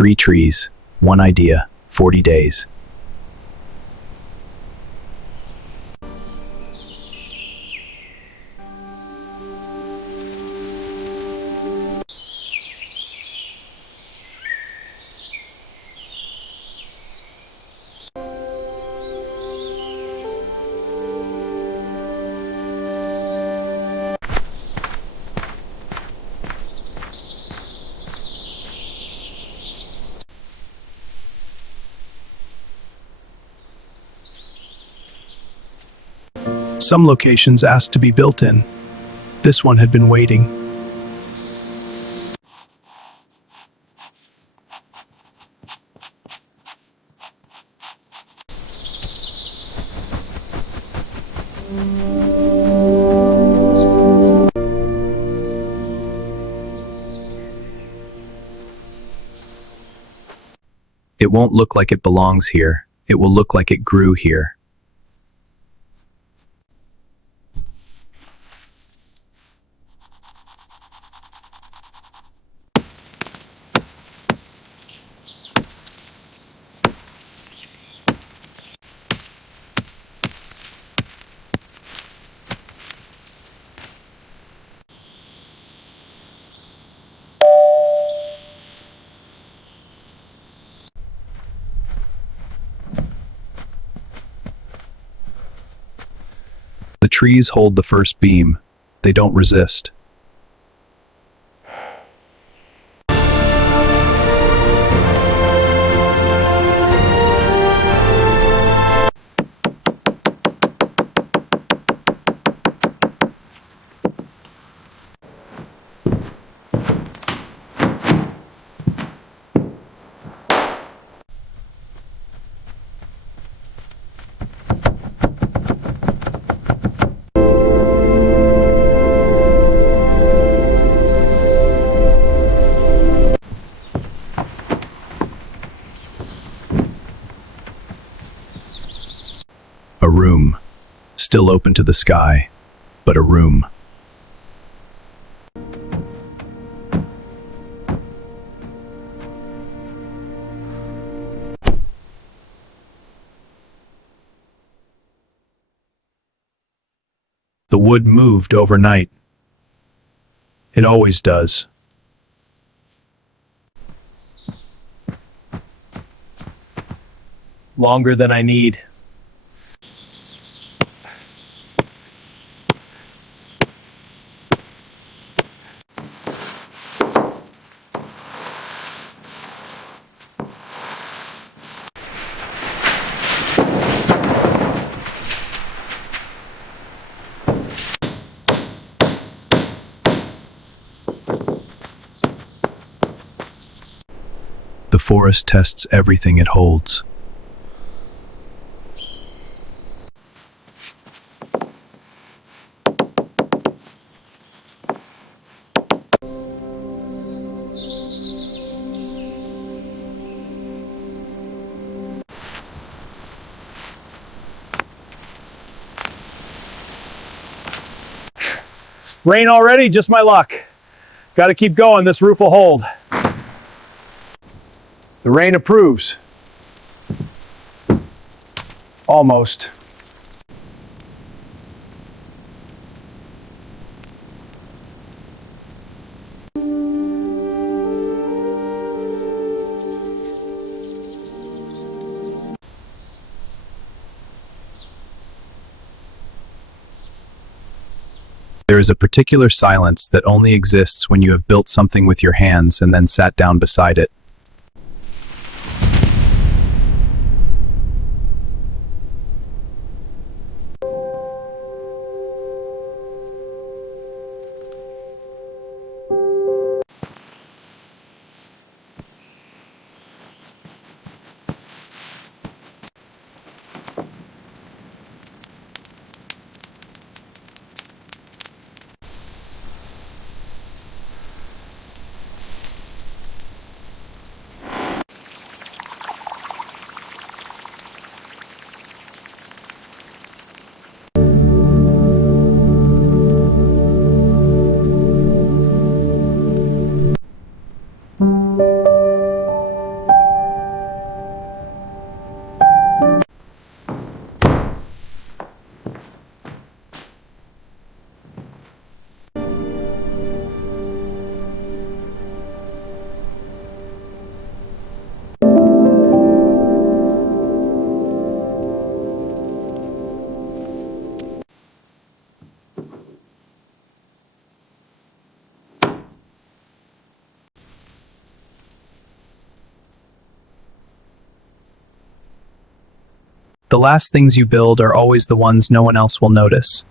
3 trees, 1 idea, 40 days. Some locations asked to be built in. This one had been waiting. It won't look like it belongs here. It will look like it grew here. The trees hold the first beam. They don't resist. A room, still open to the sky, but a room. The wood moved overnight. It always does. Longer than I need. The forest tests everything it holds. Rain already? Just my luck. Got to keep going, this roof will hold. The rain approves. Almost. There is a particular silence that only exists when you have built something with your hands and then sat down beside it. The last things you build are always the ones no one else will notice.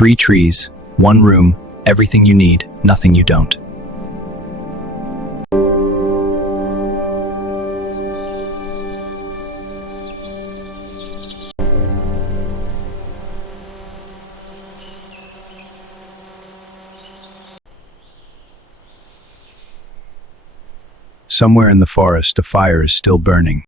Three trees, one room, everything you need, nothing you don't. Somewhere in the forest, a fire is still burning.